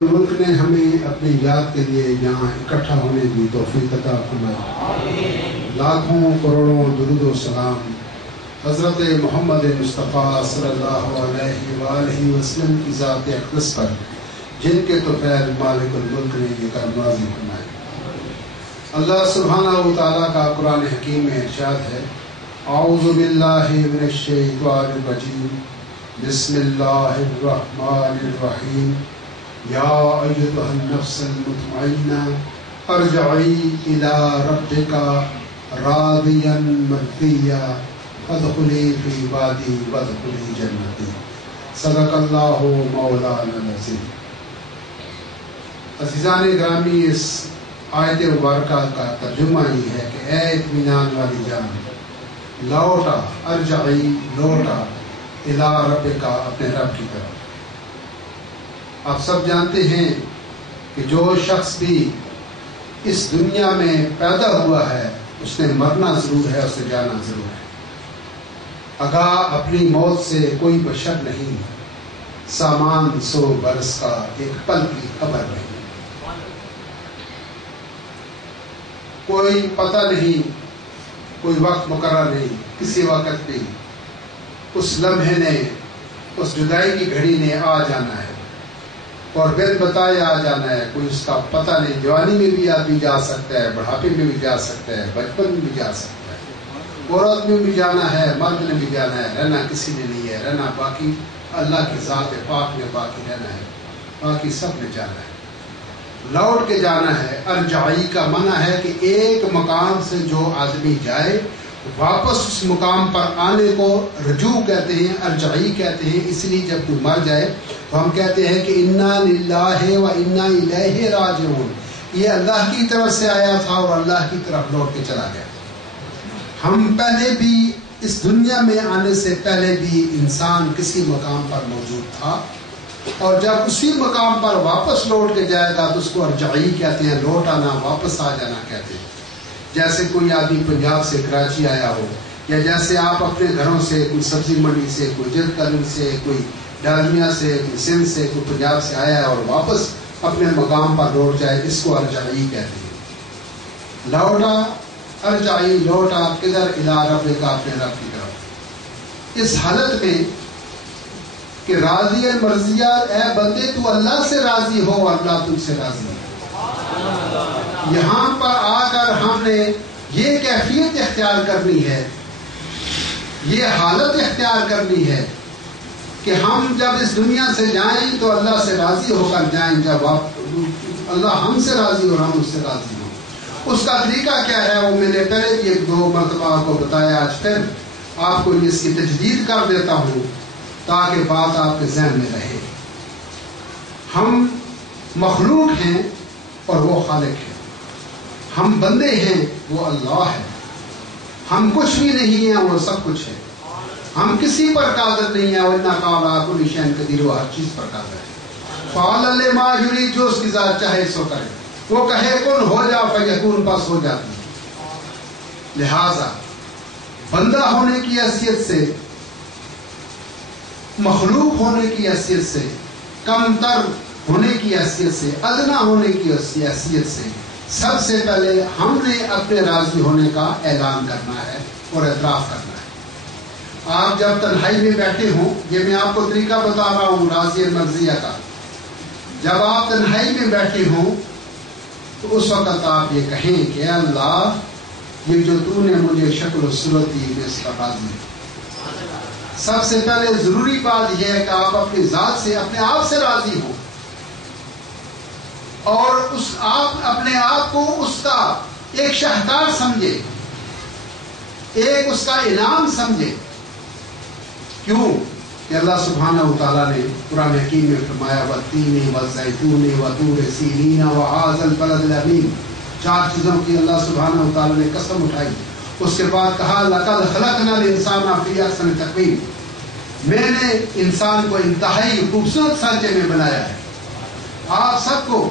ملک نے ہمیں اپنی یاد کے لیے یہاں اکٹھا ہونے کی توفیق عطا فرمائے۔ لاکھوں کروڑوں درود و سلام حضرت محمد مصطفیٰ صلی اللہ علیہ وآلہ وسلم کی ذات اقدس پر، جن کے طفیل مالک الملک نے یہ کرم نوازی فرمائی۔ اللہ سبحانہ و تعالیٰ کا قرآن حکیم میں ارشاد ہے، اعوذ باللہ من الشیطان الرجیم، بسم اللہ الرحمن الرحیم، یا ایتھا النفس المطمئنہ ارجعی الی ربک راضیا مرضیا فادخلی فی عبادی وادخلی جنتی۔ صدق اللہ مولانا العظیم۔ عزیزان گرامی، اس آیت مبارکہ کا ترجمہ یہ ہے کہ اے اطمینان والی جان، لوٹا، ارجعی، لوٹا، الی ربک، اپنے رب کی طرف۔ آپ سب جانتے ہیں کہ جو شخص بھی اس دنیا میں پیدا ہوا ہے اس نے مرنا ضرور ہے، اسے جانا ضرور ہے۔ آگاہ اپنی موت سے کوئی بشر نہیں، سامان 100 برس کا ایک پل کی خبر نہیں۔ کوئی پتہ نہیں، کوئی وقت مقرر نہیں، کسی وقت بھی اس لمحے نے، اس جدائی کی گھڑی نے آ جانا ہے اور بن بتایا آ جانا ہے۔ کوئی اس کا پتہ نہیں، جوانی میں بھی آدمی جا سکتا ہے، بڑھاپے میں بھی جا سکتا ہے، بچپن میں بھی جا سکتا ہے، عورت میں بھی جانا ہے، مرد نے بھی جانا ہے۔ رہنا کسی نے نہیں ہے، رہنا باقی اللہ کی ذات پاک نے باقی رہنا ہے، باقی سب نے جانا ہے، لوٹ کے جانا ہے۔ ارجعی کا معنی ہے کہ ایک مقام سے جو آدمی جائے واپس اس مقام پر آنے کو رجوع کہتے ہیں، ارجعی کہتے ہیں۔ اس لیے جب کوئی مر جائے تو ہم کہتے ہیں کہ انا للہ و انا الیہ راجعون، یہ اللہ کی طرف سے آیا تھا اور اللہ کی طرف لوٹ کے چلا گیا۔ ہم پہلے بھی اس دنیا میں آنے سے پہلے بھی انسان کسی مقام پر موجود تھا، اور جب اسی مقام پر واپس لوٹ کے جائے گا تو اس کو ارجعی کہتے ہیں، لوٹ آنا، واپس آ جانا کہتے ہیں۔ جیسے کوئی آدمی پنجاب سے کراچی آیا ہو، یا جیسے آپ اپنے گھروں سے، کوئی سبزی منڈی سے، کوئی جلد کرن سے، کوئی ڈالمیا سے، کوئی سندھ سے، کوئی پنجاب سے آیا ہے اور واپس اپنے مقام پر لوٹ جائے، اس کو ارجعی کہتے ہیں۔ لوٹا، ارجعی، لوٹا کدھر؟ الی ربک، اپنے رب کی طرف۔ اس حالت میں کہ راضی مرضیہ، اے بندے تو اللہ سے راضی ہو، اللہ تجھ سے راضی ہے۔ یہاں پر آ کر ہم نے یہ کیفیت اختیار کرنی ہے، یہ حالت اختیار کرنی ہے کہ ہم جب اس دنیا سے جائیں تو اللہ سے راضی ہو کر جائیں، جب اللہ ہم سے راضی اور ہم اس سے راضی ہوں۔ اس کا طریقہ کیا ہے وہ میں نے پہلے بھی 1-2 مرتبہ آپ کو بتایا، آج پھر آپ کو اس کی تجدید کر دیتا ہوں تاکہ بات آپ کے ذہن میں رہے۔ ہم مخلوق ہیں اور وہ خالق ہے، ہم بندے ہیں، وہ اللہ ہے، ہم کچھ بھی نہیں ہیں، وہ سب کچھ ہے، ہم کسی پر قادر نہیں ہیں۔ وَإِنَّ قَالَ كُلِّ شَيْءٍ قَدِيرٌ، وہ ہر چیز پر قادر ہے۔ فَعَلَ لِمَا يُرِيدُ، جو اس کی ذات چاہے سو کرے، وہ کہے کن ہو جا فیکون، بس ہو جاتی ہے۔ لہذا بندہ ہونے کی حیثیت سے، مخلوق ہونے کی حیثیت سے، کم تر ہونے کی حیثیت سے، ادنا ہونے کی حیثیت سے، سب سے پہلے ہم نے اپنے راضی ہونے کا اعلان کرنا ہے اور اعتراف کرنا ہے۔ آپ جب تنہائی میں بیٹھے ہوں، یہ میں آپ کو طریقہ بتا رہا ہوں راضی مرضیہ کا، جب آپ تنہائی میں بیٹھے ہوں تو اس وقت آپ یہ کہیں کہ اے اللہ، یہ جو تو نے مجھے شکل و صورت دی، میں اس کا راضی ہوں۔ سب سے پہلے ضروری بات یہ ہے کہ آپ اپنی ذات سے، اپنے آپ سے راضی ہوں، اور آپ اپنے آپ کو اس کا ایک شاہکار سمجھے، ایک اس کا انعام سمجھے۔ کیوں کہ اللہ سبحانہ و تعالیٰ نے قرآن حکیم میں فرمایا وَالتِّينِ وَالزَّيْتُونِ وَطُورِ سِينِينَ وَهَٰذَا الْبَلَدِ الْأَمِينِ، 4 چیزوں کی اللہ سبحانہ و تعالیٰ نے قسم اٹھائی۔ اس کے بعد کہا لَقَدْ خَلَقْنَا الْإِنسَانَ فِي أَحْسَنِ تَقْوِيمٍ، میں نے انسان کو انتہائی خوبصورت سانچے میں بنایا ہے۔ آپ سب کو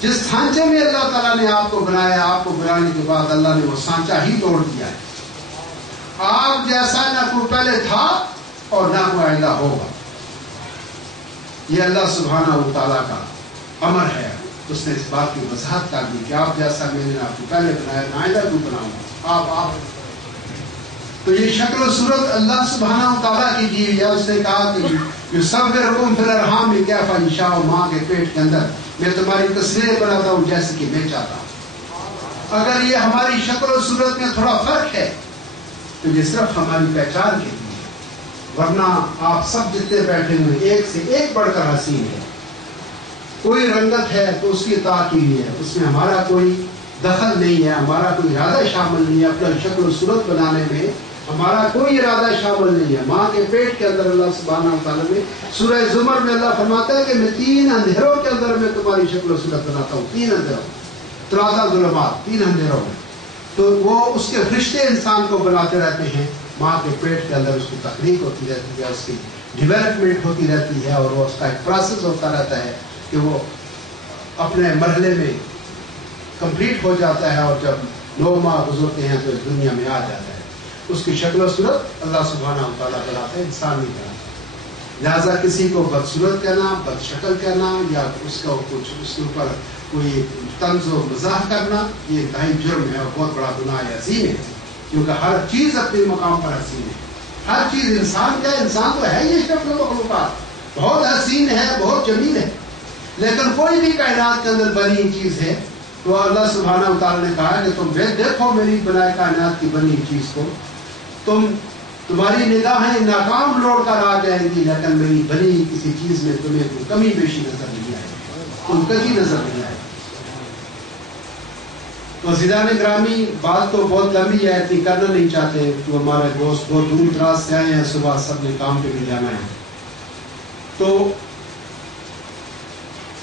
جس سانچے میں اللہ تعالیٰ نے آپ کو بنایا، آپ کو بنانے کے بعد اللہ نے وہ سانچہ ہی توڑ دیا ہے۔ آپ جیسا نہ کوئی پہلے تھا اور نہ کوئی آئندہ ہوگا۔ یہ اللہ سبحانہ و تعالیٰ کا امر ہے، اس نے اس بات کی وضاحت کر دی کہ آپ جیسا میں نے آپ کو پہلے بنایا میں آئندہ بھی بناؤں گا، آپ تو یہ شکل و صورت اللہ سبحانہ و تعالیٰ کی دی ہوئی ہے. اس نے کہا کہ یصورکم فی الارحام کیف یشاء، ماں کے پیٹ کے اندر میں تمہاری تصویریں بناتا ہوں جیسے کہ میں چاہتا ہوں. اگر یہ ہماری شکل و صورت میں تھوڑا فرق ہے تو یہ صرف ہماری پہچان کے لیے، ورنہ آپ سب جتنے بیٹھے ہوئے ایک سے ایک بڑھ کر حسین ہے. کوئی رنگت ہے تو اس کی اطاعت کی ہے، اس میں ہمارا کوئی دخل نہیں ہے، ہمارا کوئی ارادہ شامل نہیں ہے، اپنا شکل و صورت بنانے میں ہمارا کوئی ارادہ شامل نہیں ہے. ماں کے پیٹ کے اندر اللہ سبحانہ و تعالیٰ نے سورہ زمر میں اللہ فرماتا ہے کہ میں 3 اندھیروں کے اندر میں تمہاری شکل و صورت بناتا ہوں. 3 اندھیروں، 3 ظلمات، 3 اندھیروں میں. تو وہ اس کے فرشتے انسان کو بناتے رہتے ہیں. ماں کے پیٹ کے اندر اس کی تخلیق ہوتی رہتی ہے، اس کی ڈیولپمنٹ ہوتی رہتی ہے، اور وہ اس کا ایک پروسیس ہوتا رہتا ہے کہ وہ اپنے مرحلے میں کمپلیٹ ہو جاتا ہے، اور جب 9 ماہ گزرتے ہیں تو اس دنیا میں آ جاتا ہے. اس کی شکل و صورت اللہ سبحانہ و تعالیٰ بناتا ہے، انسان نہیں بناتا. لہٰذا کسی کو بدصورت کہنا، بد شکل کہنا، یا اس کا کچھ اس کے اوپر کوئی طنز و مزاح کرنا، یہ انتہائی جرم ہے اور بہت بڑا گناہ عظیم ہے. کیونکہ ہر چیز اپنے مقام پر حسین ہے. ہر چیز، انسان کیا ہے، انسان تو ہے یہ شکل و مخلوقات، بہت حسین ہے، بہت جمیل ہے. لیکن کوئی بھی کائنات کے اندر بنی چیز ہے تو اللہ سبحانہ و تعالیٰ نے کہا کہ تم دیکھو میری بنائے کائنات کی بنی چیز کو، تمہاری نگاہیں ناکام لوٹ کر آ جائیں گی، لیکن میری بنی کسی چیز میں تمہیں کوئی کمی بیشی نظر نہیں آئے گی، تم کہیں نظر نہیں آئے گی. تو عزیزان گرامی، بات تو بہت لمبی ہے، اتنی کرنا نہیں چاہتے. تو ہمارے دوست بہت دور دراز سے آئے ہیں، صبح سب نے کام پہ بھی جانا ہے. تو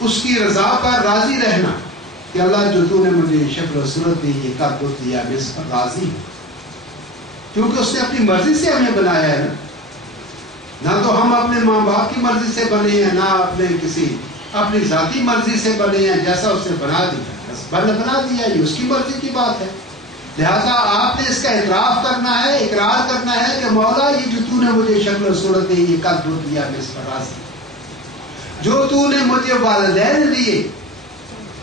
اس کی رضا پر راضی رہنا کہ اللہ جو تو نے مجھے شکل و صورت دی، یہ کر دیا، میں اس پر راضی ہوں. کیونکہ اس نے اپنی مرضی سے ہمیں بنایا ہے نہ تو ہم اپنے ماں باپ کی مرضی سے بنے ہیں، نہ اپنی ذاتی مرضی سے بنے ہیں. جیسا اس نے بنا دیا یہ اس کی مرضی کی بات ہے. لہذا آپ نے اس کا اعتراف کرنا ہے، اقرار کرنا ہے کہ مولا یہ جو تو نے مجھے شکل و صورت دی، یہ کر دیا، میں اس پر راضی ہوں. جو تو نے مجھے والدین دیے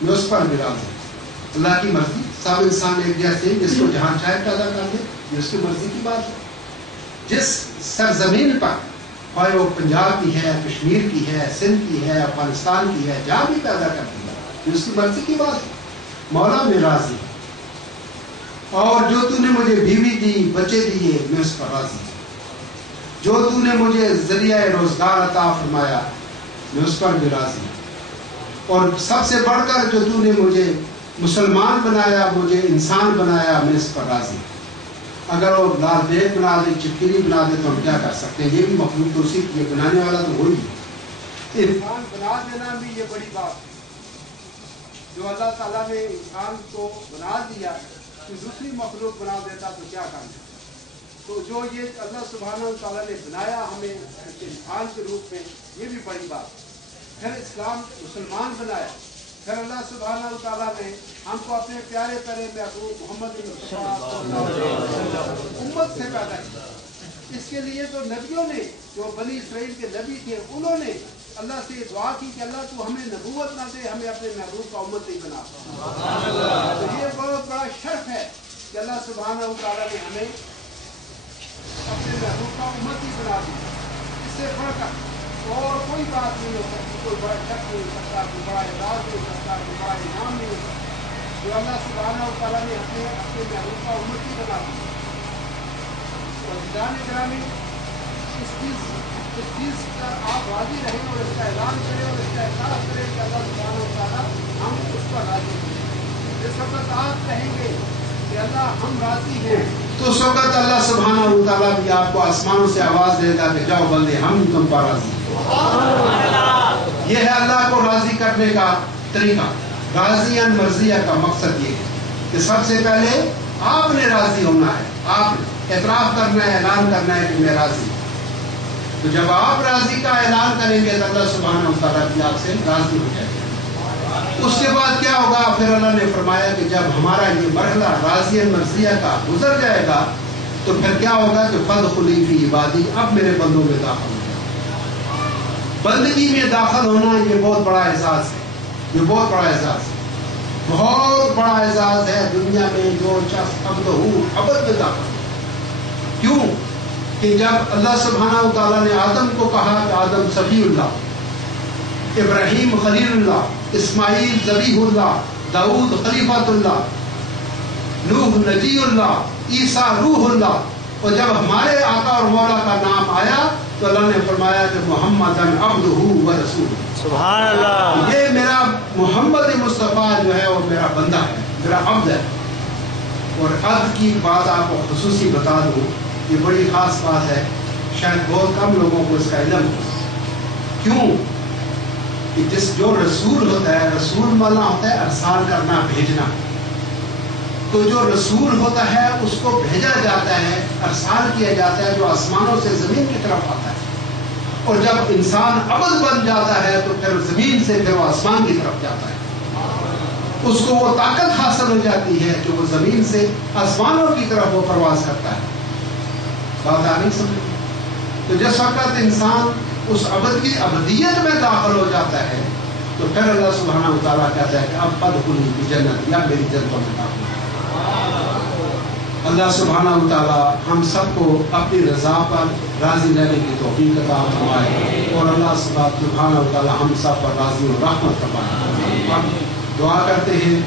میں اس پر بھی راضی ہوں. اللہ کی مرضی، سب انسان ایک جیسے، جس کو جہاں چاہے پیدا کر دے، یہ اس کی مرضی کی بات ہے. جس سرزمین پر، خواہ وہ پنجاب کی ہے، کشمیر کی ہے، سندھ کی ہے، افغانستان کی ہے، جہاں بھی پیدا کر دیا، یہ اس کی مرضی کی بات ہے. مولا میں راضی ہوں. اور جو تو نے مجھے بیوی دی، بچے دیے، میں اس پر راضی ہوں. جو تو نے مجھے ذریعہ روزگار عطا فرمایا، میں اس پر بھی راضی ہوں. اور سب سے بڑھ کر جو تو نے مجھے مسلمان بنایا، مجھے انسان بنایا، میں اس پر راضی ہوں. اگر وہ لال دیگ بنا دے، چپکلی بنا دے تو ہم کیا کر سکتے ہیں؟ یہ بھی مخلوق تو اسی کی، بنانے والا تو وہی ہے. انسان بنا دینا بھی یہ بڑی بات ہے. جو اللہ تعالیٰ نے انسان کو بنا دیا، تو دوسری مخلوق بنا دیتا تو کیا کرنا. تو جو یہ اللہ سبحانہ و تعالیٰ نے بنایا ہمیں انسان کے روپ میں، یہ بھی بڑی بات ہے. پھر اسلام مسلمان بنایا، پھر اللہ سبحانہ و تعالیٰ نے ہم کو اپنے پیارے پیارے محبوب محمد امت سے پیدا کیا. اس کے لیے تو نبیوں نے، جو بنی اسرائیل کے نبی تھے، انہوں نے اللہ سے دعا کی کہ اللہ تو ہمیں نبوت نہ دے، ہمیں اپنے محبوب کا امت نہیں بنا. تو یہ بہت بڑا شرف ہے کہ اللہ سبحانہ و تعالیٰ نے ہمیں اپنے محبوب کا امت ہی بنا دی. اس سے بڑھ کر اور کوئی بات نہیں ہو سکتی، کوئی بڑا شک نہیں ہو سکتا، کوئی بڑا اعزاز نہیں ہو سکتا، کوئی بڑا انعام نہیں ہو سکتا. جو اللہ سبحانہ و تعالیٰ نے اپنے محبوب کا امت ہی بنا دی. اور عزیزان گرامی، اس چیز کا آپ راضی رہیں اور اس کا اعلان کریں اور اس کا احساس کریں کہ اللہ سبحانہ و تعالیٰ ہم اس پر راضی ہیں. جس وقت آپ کہیں گے کہ اللہ ہم راضی ہیں، تو اس وقت اللہ سبحانہ و تعالیٰ بھی آپ کو آسمانوں سے آواز دے گا کہ جاؤ بندے، ہم تم پر راضی ہیں. یہ ہے اللہ کو راضی کرنے کا طریقہ. راضی مرضیہ کا مقصد یہ ہے کہ سب سے پہلے آپ نے راضی ہونا ہے، آپ نے اعتراف کرنا ہے، اعلان کرنا ہے کہ میں راضی ہوں. تو جب آپ راضی کا اعلان کریں گے تو اللہ سبحانہ و تعالیٰ بھی آپ سے راضی ہو جائے گا. اس کے بعد کیا ہوگا؟ پھر اللہ نے فرمایا کہ جب ہمارا یہ مرحلہ راضی مرضیہ کا گزر جائے گا تو پھر کیا ہوگا کہ فادخلی فی عبادی، اب میرے بندوں میں داخل ہو. بندگی میں داخل ہونا یہ بہت بڑا احساس ہے. یہ بہت بڑا اعزاز ہے، بہت بڑا اعزاز ہے دنیا میں جو شخص ابد میں داخل۔ کیوں کہ جب اللہ سبحانہ و تعالیٰ نے آدم کو کہا کہ آدم صفی اللہ، ابراہیم خلیل اللہ، اسماعیل ذبیح اللہ، داؤد خلیفۃ اللہ، نوح نجی اللہ، عیسیٰ روح اللہ، اور جب ہمارے آقا اور مولا کا نام آیا تو اللہ نے فرمایا کہ محمد عبدہ و رسول، سبحان اللہ، یہ میرا محمد مصطفیٰ جو ہے وہ میرا بندہ ہے، میرا عبد ہے۔ اور عبد کی بات آپ کو خصوصی بتا دوں، یہ بڑی خاص بات ہے، شاید بہت کم لوگوں کو اس کا علم ہو۔ کیوں کہ جو رسول ہوتا ہے، رسول مانا ہوتا ہے ارسال کرنا، بھیجنا۔ تو جو رسول ہوتا ہے اس کو بھیجا جاتا ہے، ارسال کیا جاتا ہے، جو آسمانوں سے زمین کی طرف آتا ہے۔ اور جب انسان عبد بن جاتا ہے تو پھر زمین سے پھر وہ آسمان کی طرف جاتا ہے، اس کو وہ طاقت حاصل ہو جاتی ہے کہ وہ زمین سے آسمانوں کی طرف وہ پرواز کرتا ہے۔ بات آ نہیں سمجھ؟ تو جس وقت انسان اس عبد کی ابدیت میں داخل ہو جاتا ہے تو پھر اللہ سبحانہ و تعالیٰ کہتا ہے کہ اب فادخلوا فی جنت، یا میری جنتوں میں داخل۔ اللہ سبحانہ و تعالیٰ ہم سب کو اپنی رضا پر راضی رہنے کی توفیق عطا فرمائے، اور اللہ سبحانہ و تعالیٰ ہم سب پر راضی و رحمت فرمائے۔ ہم دعا کرتے ہیں